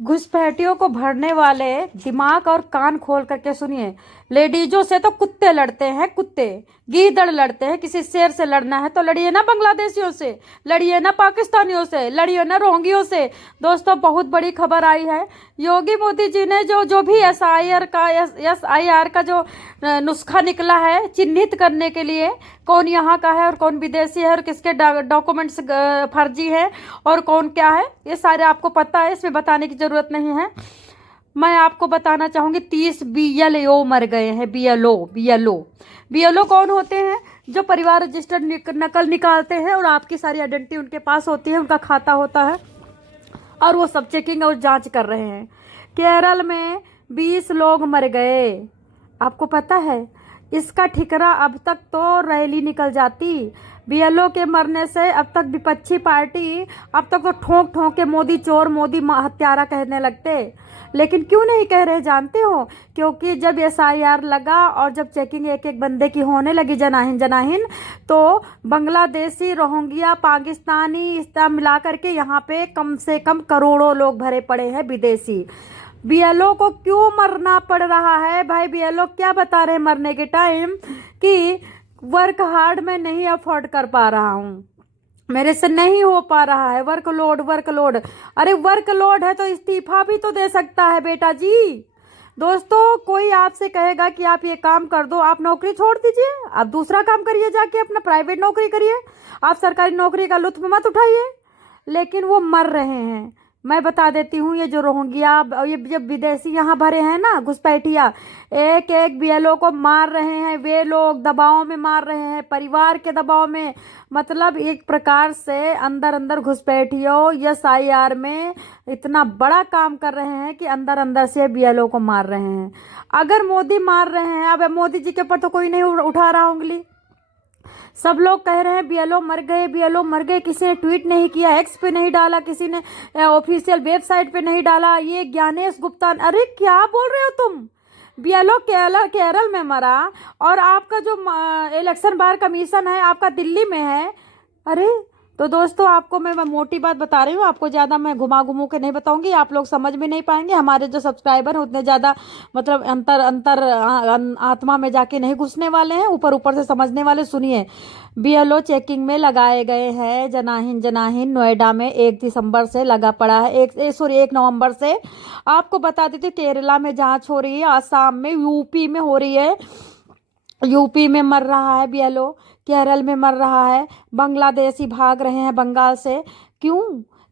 घुसपैठियों को भरने वाले दिमाग और कान खोल करके सुनिए। लेडीजों से तो कुत्ते लड़ते हैं, कुत्ते गीदड़ लड़ते हैं। किसी शेर से लड़ना है तो लड़िए ना बांग्लादेशियों से, लड़िए ना पाकिस्तानियों से, लड़िए ना रोहिंग्यों से। दोस्तों, बहुत बड़ी खबर आई है। योगी मोदी जी ने जो भी एसआईआर का जो नुस्खा निकला है चिन्हित करने के लिए कौन यहाँ का है और कौन विदेशी है और किसके डॉक्यूमेंट्स फर्जी है और कौन क्या है, ये सारे आपको पता है, इसमें बताने की जरूरत नहीं है। मैं आपको बताना चाहूंगी 30 बीएलओ मर गए हैं। बीएलओ कौन होते हैं? जो परिवार रजिस्टर्ड नकल निकालते हैं और आपकी सारी आइडेंटिटी उनके पास होती है, उनका खाता होता है और वो सब चेकिंग और जांच कर रहे हैं। केरल में 20 लोग मर गए, आपको पता है? इसका ठिकरा अब तक तो रैली निकल जाती। बीएलओ के मरने से अब तक विपक्षी पार्टी अब तक तो ठोंक ठोंक के मोदी चोर, मोदी हत्यारा कहने लगते। लेकिन क्यों नहीं कह रहे जानते हो? क्योंकि जब एसआईआर लगा और जब चेकिंग एक एक बंदे की होने लगी जनाहिन, तो बांग्लादेशी, रोहिंग्या, पाकिस्तानी इस तरह मिला करके यहाँ पे कम से कम करोड़ों लोग भरे पड़े हैं विदेशी। बीएलओ को क्यों मरना पड़ रहा है भाई? बीएलओ क्या बता रहे हैं मरने के टाइम कि वर्क हार्ड मैं नहीं अफोर्ड कर पा रहा हूँ, मेरे से नहीं हो पा रहा है, वर्कलोड। अरे वर्कलोड है तो इस्तीफा भी तो दे सकता है बेटा जी। दोस्तों, कोई आपसे कहेगा कि आप ये काम कर दो, आप नौकरी छोड़ दीजिए, आप दूसरा काम करिए, जाके अपना प्राइवेट नौकरी करिए, आप सरकारी नौकरी का लुत्फ मत उठाइए। लेकिन वो मर रहे हैं। मैं बता देती हूँ, ये जो रोहिंग्या, ये जब विदेशी यहाँ भरे हैं ना घुसपैठिया, एक एक बीएलओ को मार रहे हैं। वे लोग दबाव में मार रहे हैं, परिवार के दबाव में। मतलब एक प्रकार से अंदर घुसपैठियों एसआईआर में इतना बड़ा काम कर रहे हैं कि अंदर से बीएलओ को मार रहे हैं। अगर मोदी मार रहे हैं, अब मोदी जी के ऊपर तो कोई नहीं उठा रहा उंगली। सब लोग कह रहे हैं बीएलओ मर गए। किसी ने ट्वीट नहीं किया, एक्स पे नहीं डाला, किसी ने ऑफिशियल वेबसाइट पे नहीं डाला। ये ज्ञानेश गुप्ता, अरे क्या बोल रहे हो तुम? बीएलओ केरल में मरा और आपका जो इलेक्शन बार कमीशन है आपका दिल्ली में है। अरे तो दोस्तों, आपको मैं मोटी बात बता रही हूँ, आपको ज़्यादा मैं घुमा के नहीं बताऊंगी, आप लोग समझ भी नहीं पाएंगे। हमारे जो सब्सक्राइबर हैं उतने ज़्यादा मतलब अंतर आत्मा में जाके नहीं घुसने वाले हैं, ऊपर से समझने वाले। सुनिए, बीएलओ चेकिंग में लगाए गए हैं। जनाहिन नोएडा में 1 दिसंबर से लगा पड़ा है, 1 नवंबर से। आपको बता देते, केरला में जाँच हो रही है, आसाम में, यूपी में हो रही है। यूपी में मर रहा है बीएलओ, केरल में मर रहा है, बांग्लादेशी भाग रहे हैं बंगाल से। क्यों?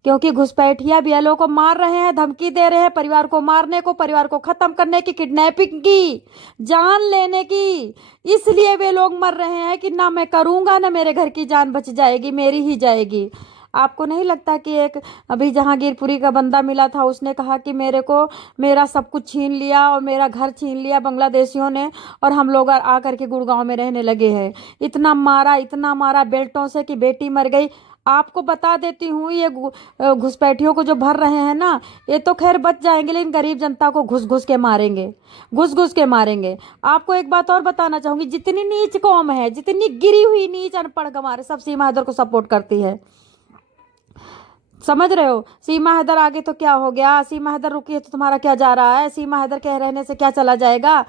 क्योंकि घुसपैठिया बीएलओ को मार रहे हैं, धमकी दे रहे हैं परिवार को मारने को, परिवार को खत्म करने की, किडनैपिंग की, जान लेने की। इसलिए वे लोग मर रहे हैं कि ना मैं करूंगा ना मेरे घर की जान बच जाएगी, मेरी ही जाएगी। आपको नहीं लगता कि एक अभी जहांगीरपुरी का बंदा मिला था, उसने कहा कि मेरा सब कुछ छीन लिया और मेरा घर छीन लिया बांग्लादेशियों ने और हम लोग आकर के गुड़गांव में रहने लगे हैं। इतना मारा बेल्टों से कि बेटी मर गई। आपको बता देती हूँ, ये घुसपैठियों को जो भर रहे हैं ना, ये तो खैर बच जाएंगे, लेकिन गरीब जनता को घुस के मारेंगे। आपको एक बात और बताना चाहूंगी, जितनी नीच कौम है, जितनी गिरी हुई नीच अनपढ़ गंवार, सब सीमा हैदर को सपोर्ट करती है। समझ रहे हो? सीमा हैदर आगे तो क्या हो गया? सीमा हैदर रुकी है तो तुम्हारा क्या जा रहा है? सीमा हैदर के रहने से क्या चला जाएगा?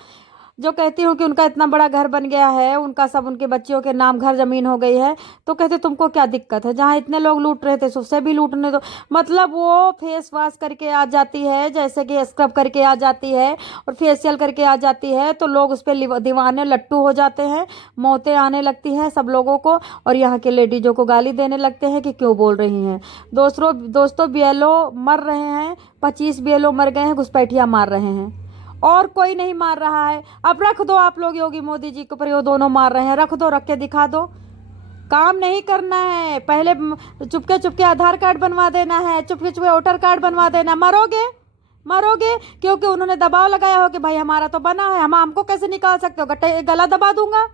जो कहती हूँ कि उनका इतना बड़ा घर बन गया है, उनका सब उनके बच्चियों के नाम घर जमीन हो गई है, तो कहते तुमको क्या दिक्कत है? जहाँ इतने लोग लूट रहे थे उससे भी लूटने दो। मतलब वो फेस वॉश करके आ जाती है, जैसे कि स्क्रब करके आ जाती है और फेशियल करके आ जाती है, तो लोग उस पर दीवाने लट्टू हो जाते हैं, मौतें आने लगती हैं सब लोगों को, और यहाँ के लेडीजों को गाली देने लगते हैं कि क्यों बोल रही हैं। दोस्तों बीएलओ मर रहे हैं, 25 बीएलओ मर गए हैं, घुसपैठिया मार रहे हैं और कोई नहीं मार रहा है। अब रख दो आप लोग योगी मोदी जी के ऊपर, ये दोनों मार रहे हैं, रख के दिखा दो। काम नहीं करना है, पहले चुपके आधार कार्ड बनवा देना है, चुपके वोटर कार्ड बनवा देना। मरोगे क्योंकि उन्होंने दबाव लगाया हो कि भाई हमारा तो बना है, हमको कैसे निकाल सकते हो, गला दबा दूंगा।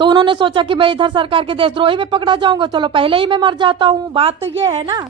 तो उन्होंने सोचा कि मैं इधर सरकार के देशद्रोही में पकड़ा जाऊंगा, चलो पहले ही मैं मर जाता हूँ। बात तो ये है ना।